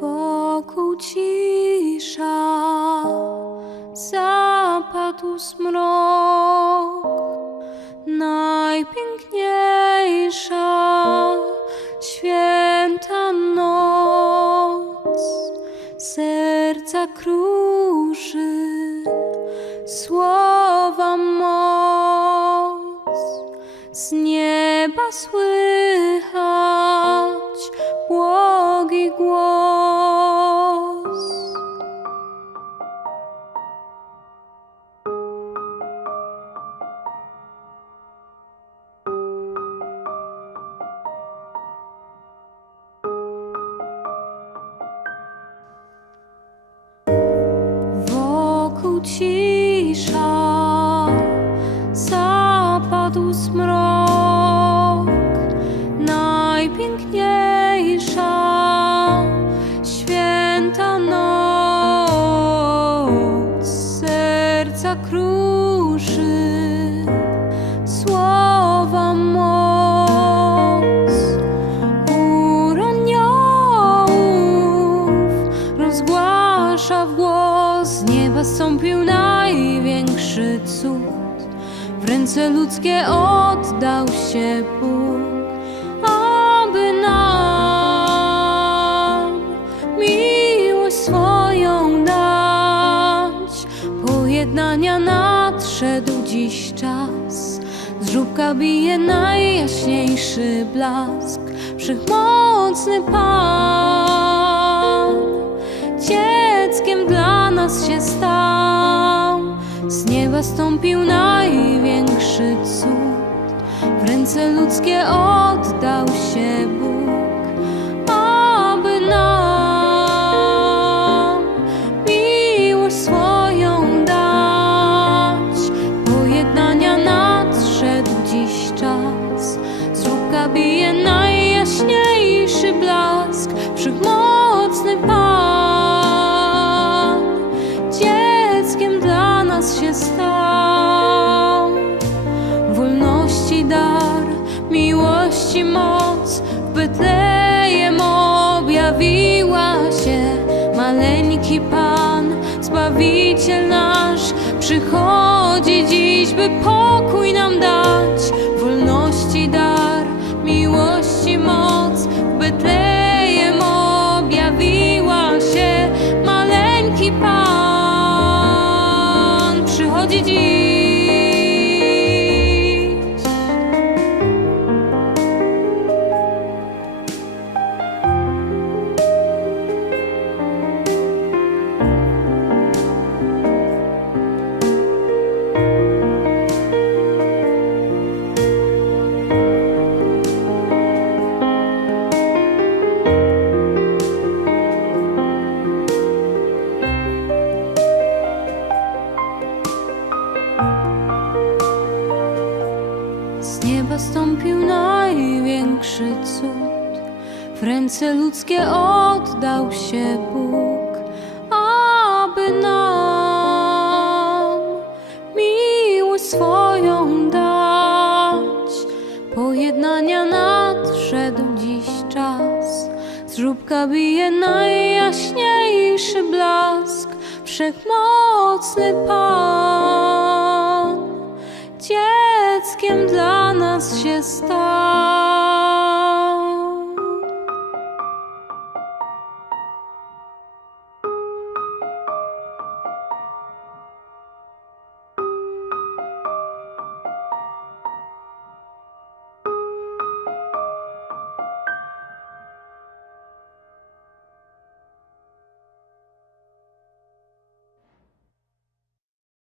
Wokół cisza, zapadł zmrok, najpiękniejsza święta noc, serca kruszy, słowa moc, z nieba słychać cisza, zapadł zmrok, najpiękniejsza święta noc, serca kruszy, nieba stąpił największy cud. W ręce ludzkie oddał się Bóg, aby nam miłość swoją dać. Pojednania nadszedł dziś czas, z żółbka bije najjaśniejszy blask. Wszechmocny Pan się stał. Z nieba stąpił największy cud. W ręce ludzkie oddał się Bóg, aby nam miłość swoją dać. Pojednania nadszedł dziś czas. Z bije miłości moc w Betlejem objawiła się. Maleńki Pan, Zbawiciel nasz, przychodzi dziś, by pokój Nieba stąpił największy cud, w ręce ludzkie oddał się Bóg, aby nam miłość swoją dać. Pojednania nadszedł dziś czas, z żółbka bije najjaśniejszy blask, wszechmocny Pan